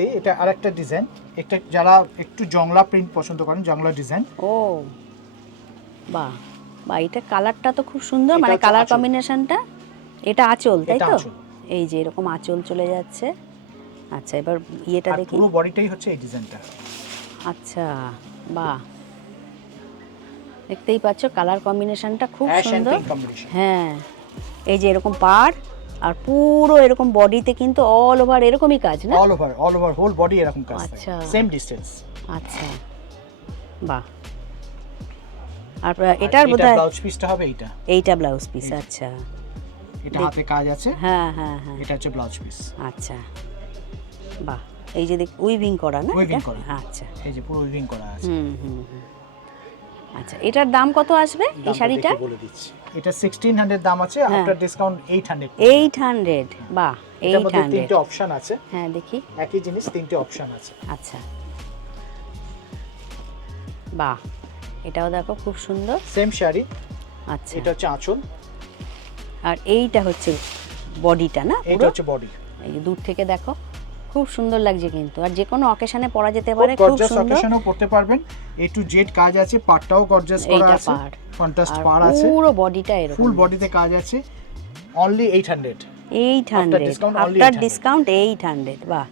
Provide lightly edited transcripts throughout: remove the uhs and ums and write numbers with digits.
সাথে এটা আরেকটা ডিজাইন, একটা যারা একটু জংলা প্রিন্ট পছন্দ করেন, জংলা ডিজাইন। ও বাহ বাহ, এটা কালারটা তো খুব সুন্দর, এটা মানে হচ্ছে কালার আঁচল। কম্বিনেশনটা। এটা আঁচল তাই এটা তো? আঁচল। এই যে এরকম আঁচল চলে যাচ্ছে। আচ্ছা, এবার ইয়েটা আর দেখি। পুরো বডিটাই হচ্ছে এই ডিজাইনটা। আচ্ছা বাহ, দেখতেই পাচ্ছ কালার কম্বিনেশনটা খুব অ্যাশ এন্ড সুন্দর। Pink combination. হ্যাঁ, এই যে এরকম পাড় আর পুরো এরকম বডিতে কিন্তু অল ওভার এরকমই কাজ না? অল ওভার হোল বডি এরকম কাজ থাকে, আচ্ছা। Same distance. আচ্ছা বাহ। আর এটার এটা বোধহয় ব্লাউজ পিসটা হবে এইটা। এইটা ব্লাউজ পিস। আচ্ছা এটা হাতে কাজ আছে। হ্যাঁ হ্যাঁ হ্যাঁ, এটা হচ্ছে ব্লাউজ পিস। আচ্ছা বাহ। এই যে দেখ উইভিং করা না? উইভিং এটা? করা। আচ্ছা, এই যে পুরো উইভিং করা আছে। হুম হুম হুম। আচ্ছা, এটার দাম কত আসবে এই দামটা শাড়িটা? দেখে বলে দিচ্ছি। এটা 1600 দাম আছে, হ্যাঁ। After discount 800। 800, বাহ এটার মধ্যে 800। তিনটে অপশন আছে। হ্যাঁ দেখি। একই জিনিস তিনটে অপশন আছে। আচ্ছা বাহ, এটাও দেখো খুব সুন্দর। সেম শাড়ি। আচ্ছা, এটা হচ্ছে আঁচল, আর এইটা হচ্ছে বডিটা না? এটা পুরো হচ্ছে বডি। এই যে দূর থেকে দেখো খুব সুন্দর লাগছে কিন্তু, আর যে কোনো অকেশনে পরা যেতে পারে, খুব গর্জাস সুন্দর। অকেশনও পড়তে পারবেন। এ টু জেড কাজ আছে, পাটটাও গর্জাস করা এইটা আছে, পাড়, কন্ট্রাস্ট আর পাড় আছে, পুরো বডিটা এরকম। ফুল বডিতে কাজ আছে। Only 800। 800 discount only after 800 discount 800, বাহ।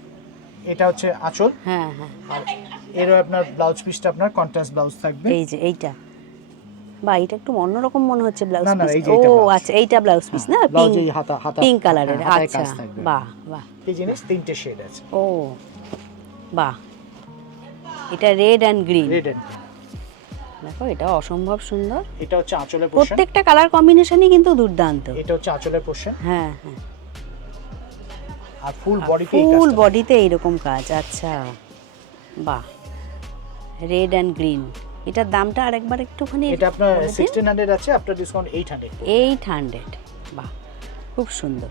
এটা হচ্ছে আঁচল। হ্যাঁ হ্যাঁ, আর এরও আপনার ব্লাউজ পিসটা আপনার কন্ট্রাস্ট ব্লাউজ থাকবে। এই যে এইটা, বা এটা একটু অন্যরকম মনে হচ্ছে ব্লাউজ না, না, পিস। এই যে ও এইটা blouse। আচ্ছা, এইটা ব্লাউজ পিস না? ব্লাউজ পিঙ্ক, এই হাতা পিঙ্ক কালারের। হাতায় আচ্ছা কাজ থাকবে। বাহ বাহ, এই জিনিস তিনটে শেড আছে। ও বাহ। এটা red and green, red and দেখো এটা অসম্ভব সুন্দর। এটা হচ্ছে আঁচলের পোরশন। প্রত্যেকটা কালার কম্বিনেশনই কিন্তু দুর্দান্ত। এটা হচ্ছে আঁচলের পোরশন। হ্যাঁ হ্যাঁ, আর ফুল বডিতে এই ফুল কাজটা। বডিতে এইরকম কাজ। আচ্ছা বাহ, রেড অ্যান্ড গ্রিন। এটার দামটা আরেকবার একটুখানি এটা আপনার বলে দিন। 1600 আছে, আফটার ডিসকাউন্ট 800। 800, বাহ খুব সুন্দর।